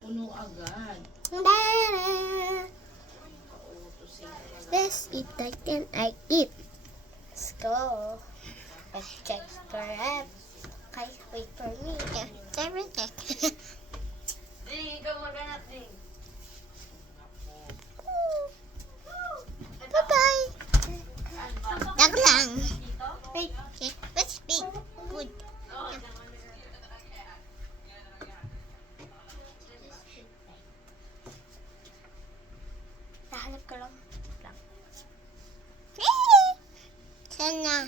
Puno agad. Let's eat, I can I eat. Let's go. Let's check for it. Okay, wait for me. Everything. Ding, ikaw maghanap, Ding. Bye-bye. Lag lang. Wait, okay. Let's speak. Good. Nahanap ko lang. Sana.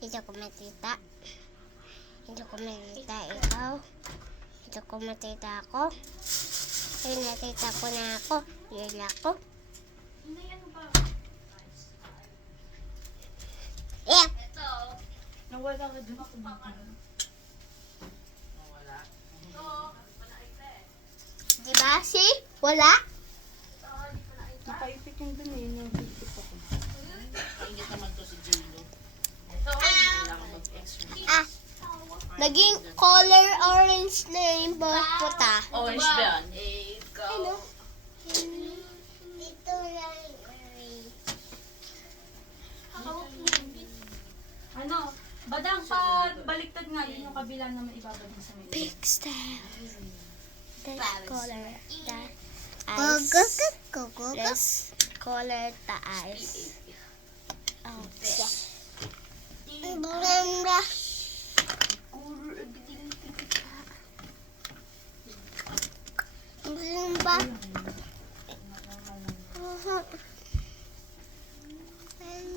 Ito ko matita. Ito ko matita ikaw. Ito ko matita ako. Ay, natita ko na ako. Yun ako. Yeah. Nawala ka dun. Diba? See? Wala? Nakaipit yung dun eh. Yung pipit ako. Ingit naman to si Jilo. Kailangan mag-extra. Ah. Naging color orange na yung puta. Orange ba yan? Ikaw. Ano? Ito na yung orange. Ano? Badang pag baliktad nga yun yung kabila naman ibabalik sa may. Big style. That color. That eyes. Let's color the eyes. Oh, yeah. Blenda. Blenda.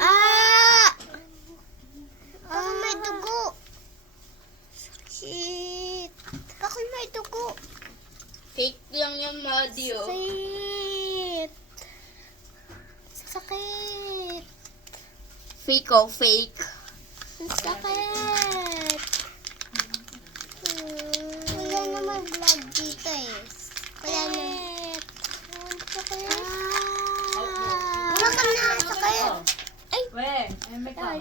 Ah! Bakit may dugo? Shit. Bakit may dugo? Fake lang yung Madi, oh. Shit. Sakit. Fake, oh. Fake. Sakit. Wala naman blood dito eh. Wala naman. Sakit. Wala ka na. Sakit. We, ay may ka.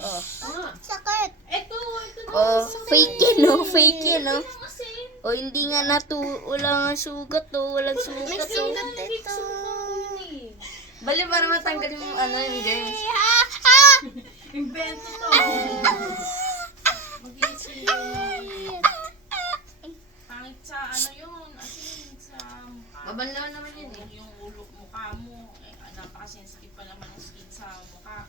Sakit. Ito na. Oh, fake yun, oh. Fake yun, oh. Kasi, Oh, hindi nga wala nga sugat, oh. Walang May sugat, oh. sugat ito. Bali, para matanggal yung yung germs. Invento to. Mag-iisip pangit sa yun. Asin sa mukha. Mabanlaw naman yun, eh. Yung ulo, mukha mo. Eh, napaka-sensitive pa naman yung skin sa mukha.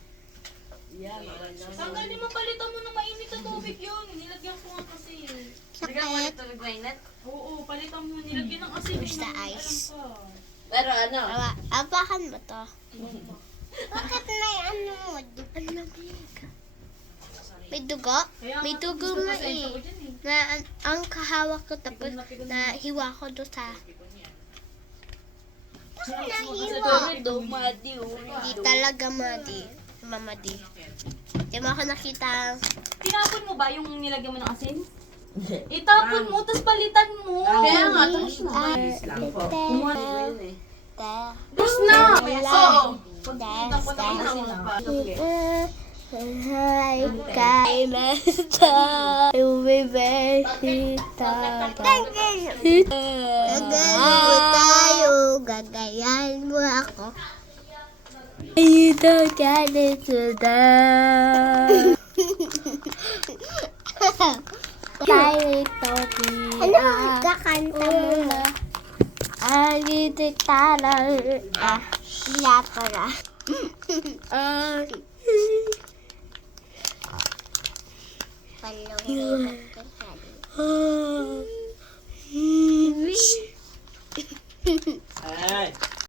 Yeah, mabanlaw. Tanggalin mo, palitan mo ng mainit na tubig yun. Nilagyan ko nga kasi. Hindi mo na tubig mainit? Oo, palitan mo. Nilagyan ng asin. Basta ice. Pero ano? Apakan mo to. Bakit may ano mo? Ang lamig. May dugo? May dugo nga eh. Na ang kahawak ko tapos nahiwa ko doon sa... Nahiwa. Madi, oh. Hindi talaga mamadi. Di mo ako nakita. Tinapon mo ba yung nilagyan mo ng asin? Itapon mo, tapos palitan mo. Kaya nga, tapos na. Tapos na! Oo. Hi, kay Mesta. Umibesita. Gagayan mo tayo. Gagayan mo ako. You don't get it today. Ano kakanta mo na? Aliditalan. Lapara. Paluhin.